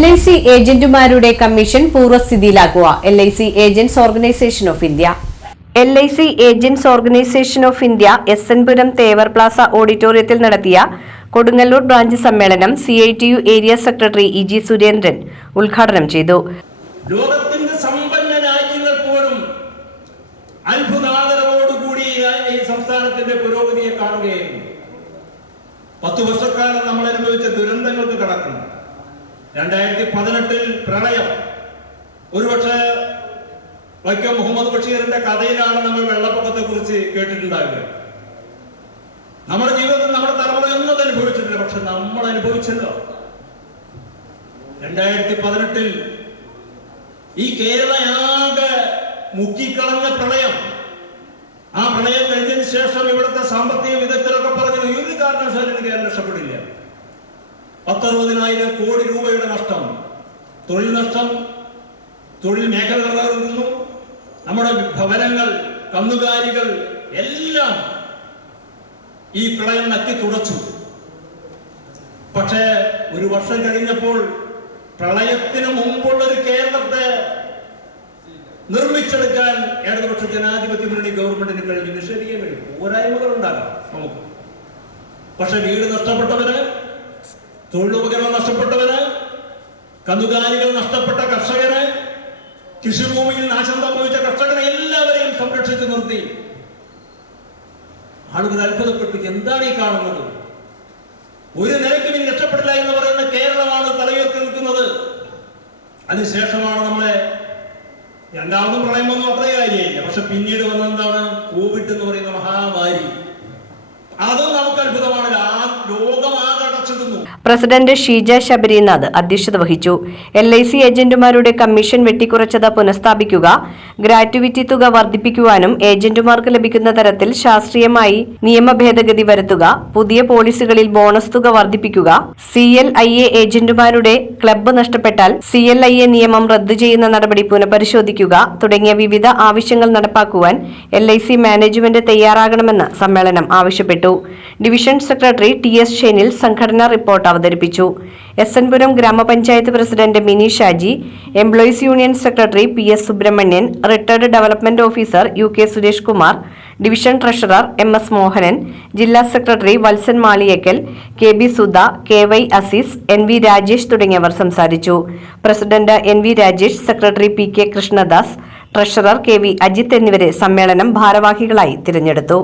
LIC ഏജന്റുമാരുടെ commission പൂർവ്വസ്ഥിതിയിലാക്കുക. LIC agents organisation of India. LIC agents organisation of ഇന്ത്യ SN Puram Thevar plaza ഓഡിറ്റോറിയത്തിൽ നടത്തിയ കൊടുങ്ങല്ലൂർ ബ്രാഞ്ച് സമ്മേളനം CITU area secretary EG Surendran ഉദ്ഘാടനം ചെയ്തു. ലോകത്തിന്റെ സമ്പന്ന രാജ്യങ്ങൾ പോലും അത്ഭുതാദരവോടുകൂടി ഈ സംസ്ഥാനത്തിന്റെ പുരോഗതിയെ കാണുകയായിരുന്നു. 10 വർഷക്കാലം നമ്മൾ അനുഭവിച്ച ദുരന്തങ്ങൾക്ക് കടക്കുന്നു. 2018 പ്രളയം, ഒരുപക്ഷെ വൈക്കം മുഹമ്മദ് ബഷീറിന്റെ കഥയിലാണ് നമ്മൾ വെള്ളപ്പൊക്കത്തെ കുറിച്ച് കേട്ടിട്ടുണ്ടാകുക. നമ്മുടെ ജീവിതത്തിൽ നമ്മുടെ തലമുറയൊന്നും അനുഭവിച്ചിട്ടില്ല, പക്ഷെ നമ്മൾ അനുഭവിച്ചല്ലോ. 2018 ഈ കേരളയാകെ മുക്കിക്കളഞ്ഞ പ്രളയം. ആ പ്രളയം കഴിഞ്ഞതിന് ശേഷം ഇവിടുത്തെ സാമ്പത്തിക വിദഗ്ധരൊക്കെ പറഞ്ഞു ഒരു കാരണവശാലും കേരളം രക്ഷപ്പെടില്ല. 10-60,000 കോടി രൂപയുടെ നഷ്ടം, തൊഴിൽ നഷ്ടം, തൊഴിൽ മേഖലകൾ തകർന്നു, നമ്മുടെ ഭവനങ്ങൾ, കന്നുകാലികൾ എല്ലാം ഈ പ്രളയം നക്കി തുടച്ചു. പക്ഷേ ഒരു വർഷം കഴിഞ്ഞപ്പോൾ പ്രളയത്തിന് മുമ്പുള്ളൊരു കേരളത്തെ നിർമ്മിച്ചെടുക്കാൻ ഇടതുപക്ഷ ജനാധിപത്യ മുന്നണി ഗവൺമെന്റിന് കഴിഞ്ഞു. നിഷേധിക്കാൻ കഴിയും, പോരായ്മകൾ ഉണ്ടാകാം നമുക്ക്. പക്ഷെ വീട് നഷ്ടപ്പെട്ടവന്, തൊഴിലുപകരണം നഷ്ടപ്പെട്ടവന്, കന്നുകാലികൾ നഷ്ടപ്പെട്ട കർഷകന്, കൃഷിഭൂമിയിൽ നാശം സംഭവിച്ച കർഷകരെ എല്ലാവരെയും സംരക്ഷിച്ചു നിർത്തി. ആളുകൾ അത്ഭുതപ്പെട്ടു, എന്താണ് ഈ കാണുന്നത്? ഒരു നിലയ്ക്കും ഇനി രക്ഷപ്പെടില്ല എന്ന് പറയുന്ന കേരളമാണ് തലയുയർത്തി നിൽക്കുന്നത്. അതിനുശേഷമാണ് നമ്മളെ രണ്ടാമതും പ്രളയം വന്നു, അത്ര കാര്യമില്ല. പക്ഷെ പിന്നീട് വന്നെന്താണ്? കോവിഡ് എന്ന് പറയുന്ന മഹാമാരി. അതും നമുക്ക് അത്ഭുതമാണ്. ലോകമാകെ അടച്ചിടുന്നു. പ്രസിഡന്റ് ഷീജ ശബരിനാഥ് അധ്യക്ഷത വഹിച്ചു. LIC ഏജന്റുമാരുടെ കമ്മീഷൻ വെട്ടിക്കുറച്ചത് പുനഃസ്ഥാപിക്കുക, ഗ്രാറ്റുവിറ്റി തുക വർദ്ധിപ്പിക്കുവാനും ഏജന്റുമാർക്ക് ലഭിക്കുന്ന തരത്തിൽ ശാസ്ത്രീയമായി നിയമ ഭേദഗതി വരുത്തുക, പുതിയ പോളിസികളിൽ ബോണസ് തുക വർദ്ധിപ്പിക്കുക, CLIA ഏജന്റുമാരുടെ ക്ലബ്ബ് നഷ്ടപ്പെട്ടാൽ CLIA നിയമം റദ്ദു ചെയ്യുന്ന നടപടി പുനഃപരിശോധിക്കുക തുടങ്ങിയ വിവിധ ആവശ്യങ്ങൾ നടപ്പാക്കുവാൻ LIC മാനേജ്മെന്റ് തയ്യാറാകണമെന്ന് സമ്മേളനം ആവശ്യപ്പെട്ടു. ഡിവിഷൻ സെക്രട്ടറി TS ഷെനിൽ സംഘടനാ റിപ്പോർട്ട് അവതരിപ്പിച്ചു. SN പുരം ഗ്രാമപഞ്ചായത്ത് president Mini Shaji, employees union secretary PS Subramanian, retired development officer UK Suresh Kumar, division treasurer MS Mohanan, ജില്ലാ secretary Valsan Maliyekkal, KB Sudha, KY Aziz, NV Rajesh തുടങ്ങിയവർ സംസാരിച്ചു. President NV Rajesh, secretary PK Krishnadas, treasurer KV Ajith എന്നിവരെ സമ്മേളനം ഭാരവാഹികളായി തിരഞ്ഞെടുത്തു.